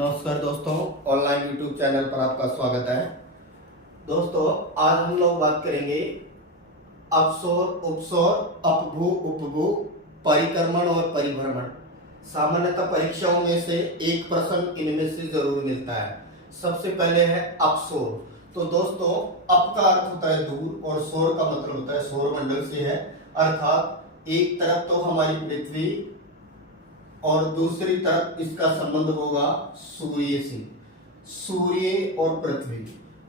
नमस्कार दोस्तों, online YouTube channel पर आपका स्वागत है। दोस्तों, आज हम लोग बात करेंगे अपसौर, उपसौर, अपभू, उपभू, परिक्रमण और परिभ्रमण। सामान्यतः परीक्षाओं में से एक प्रश्न इनमें से जरूर मिलता है। सबसे पहले है अपसौर। तो दोस्तों, अप का अर्थ होता है दूर और सौर का मतलब होता है सौर मंडल से है, अर्थात एक तरफ तो हमारी पृथ्वी और दूसरी तरफ इसका संबंध होगा सूर्य से। सूर्य और पृथ्वी,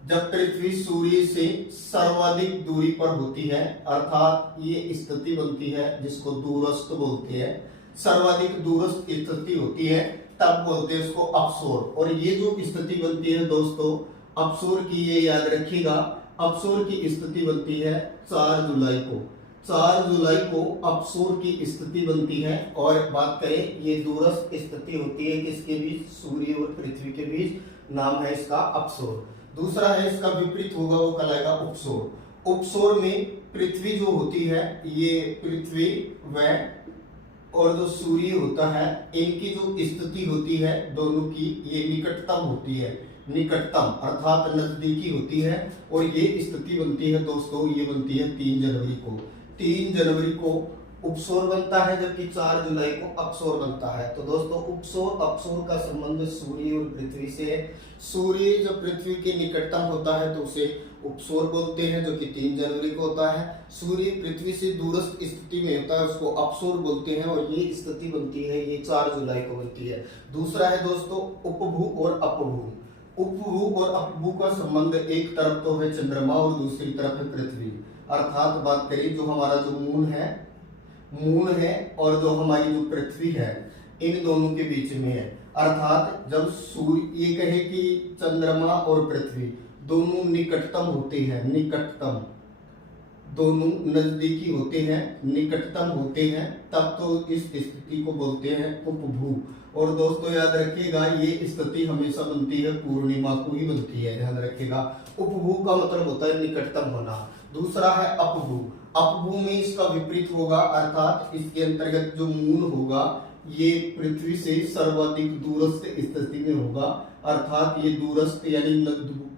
जब पृथ्वी सूर्य से सर्वाधिक दूरी पर होती है, अर्थात ये स्थिति बनती है जिसको दूरस्थ बोलते हैं, सर्वाधिक दूरस्थ स्थिति होती है, तब बोलते हैं इसको अपसौर। और ये जो स्थिति बनती है दोस्तों अपसौर की, ये याद रखिएगा, अपसौर की स्थिति बनती है 4 जुलाई को। 4 जुलाई को अपसौर की स्थिति बनती है। और बात करें, ये दूरस्थ स्थिति होती है किसके बीच? सूर्य और पृथ्वी के बीच, नाम है इसका अपसौर। दूसरा है इसका विपरीत होगा, वो कहलाएगा उपसौर। उपसौर में पृथ्वी जो होती है, ये पृथ्वी व और जो सूर्य होता है, इनकी जो स्थिति होती है दोनों की, ये निकटतम होती है, निकटतम अर्थात नजदीकी होती है। और ये स्थिति बनती है दोस्तों, ये बनती है 3 जनवरी को। 3 जनवरी को उपसौर बनता है, जबकि 4 जुलाई को अपसौर बनता है। तो दोस्तों, उपसौर अपसौर का संबंध सूर्य और पृथ्वी से है। सूर्य जब पृथ्वी के निकटतम होता है तो उसे उपसौर बोलते हैं, जो कि 3 जनवरी को होता है। सूर्य पृथ्वी से दूरस्थ स्थिति में होता है, उसको अपसौर बोलते हैं। और ये स्थिति बनती है, ये 4 जुलाई को बनती है। दूसरा है दोस्तों उपभू और अपभू। उपभू और अपभू का संबंध, एक तरफ तो है चंद्रमा और दूसरी तरफ है पृथ्वी। अर्थात बात करें, जो हमारा जो मून है और जो हमारी जो पृथ्वी है, इन दोनों के बीच में है। अर्थात जब सूर्य, ये कहे कि चंद्रमा और पृथ्वी दोनों निकटतम होते हैं, निकटतम दोनों नजदीकी होते हैं, निकटतम होते हैं, तब तो इस स्थिति को बोलते हैं उपभू। और दोस्तों याद रखिएगा, ये स्थिति हमेशा बनती है पूर्णिमा को ही बनती है, ध्यान रखिएगा। उपभू का मतलब होता है निकटतम होना। दूसरा है अपभू। अपभू में इसका विपरीत होगा, अर्थात इसके अंतर्गत जो मून होगा, ये पृथ्वी से सर्वाधिक दूरस्थ स्थिति में होगा, अर्थात ये दूरस्थ यानी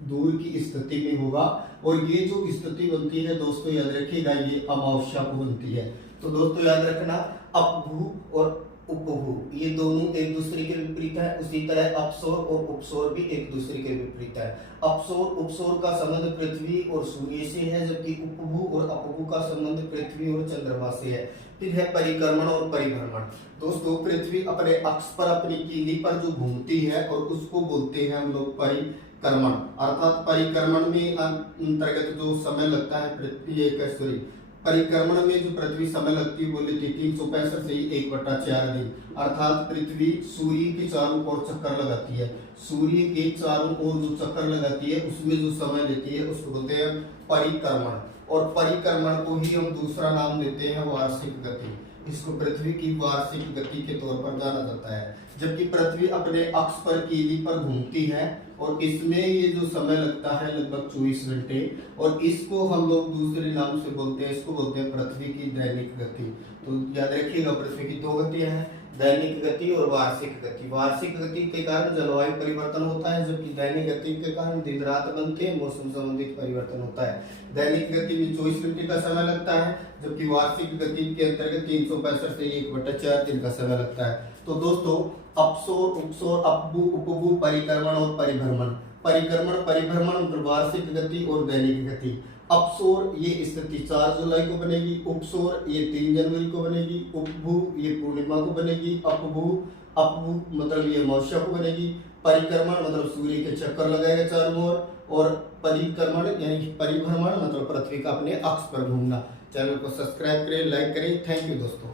दूर की स्थिति में होगा। और ये जो स्थिति बनती है दोस्तों याद रखिएगा, ये अमावस्या को बनती है। तो दोस्तों याद रखना, अपभू और उपभू ये दोनों एक दूसरे के विपरीत है। उसी तरह अपसौर और उपसौर भी एक दूसरे के विपरीत है। अपसौर उपसौर का संबंध पृथ्वी और सूर्य से है, जबकि उपभू और अपभू का संबंध पृथ्वी और चंद्रमा से है। फिर है परिक्रमण और परिभ्रमण। दोस्तों, पृथ्वी अपने अक्ष पर अपनी कीली पर जो घूमती है, और उसको बोलते हैं हम लोग परिक्रमण। अर्थात परिक्रमण में अंतर्गत जो समय लगता है पृथ्वी परिक्रमण में जो पृथ्वी समय लगती है वो लेती है 365 से 1/4 दिन। अर्थात पृथ्वी सूर्य के चारों ओर चक्कर लगाती है, सूर्य के चारों ओर जो चक्कर लगाती है उसमें जो समय लेती है उसको बोलते हैं परिक्रमण। और परिक्रमण को ही हम दूसरा नाम देते हैं वार्षिक गति। इसको पृथ्वी की वार्षिक गति के तौर पर जाना जाता है। जबकि पृथ्वी अपने अक्ष पर कीली पर घूमती है, और इसमें ये जो समय लगता है लगभग 24 घंटे, और इसको हम लोग दूसरे नाम से बोलते हैं, इसको बोलते हैं पृथ्वी की दैनिक गति। तो याद रखिएगा, पृथ्वी की 2 गतियां हैं, दैनिक गति और वार्षिक गति। वार्षिक गति के कारण जलवायु परिवर्तन होता है, जबकि दैनिक गति के कारण दिन रात बनते हैं, मौसम संबंधित परिवर्तन होता है। दैनिक गति में 24 घंटे का समय लगता है, जबकि वार्षिक गति के अंतर्गत 365 से 1/4 दिन का समय लगता है। तो दोस्तों, अपसौर, उपसौर, अपभू, उपभू, परिक्रमण और परिभ्रमण। परिक्रमण परिभ्रमण मतलब वार्षिक गति और दैनिक गति। अपसौर ये स्थिति 4 जुलाई को बनेगी, उपसौर ये 3 जनवरी को बनेगी, उपभू ये पूर्णिमा को बनेगी, अपभू मतलब ये अमावस्या को बनेगी, परिक्रमण मतलब सूर्य के चक्कर लगाएगा चारों ओर, और परिक्रमण यानी परिभ्रमण मतलब पृथ्वी का अपने अक्ष पर घूमना। चैनल को सब्सक्राइब करें, लाइक करें। थैंक यू दोस्तों।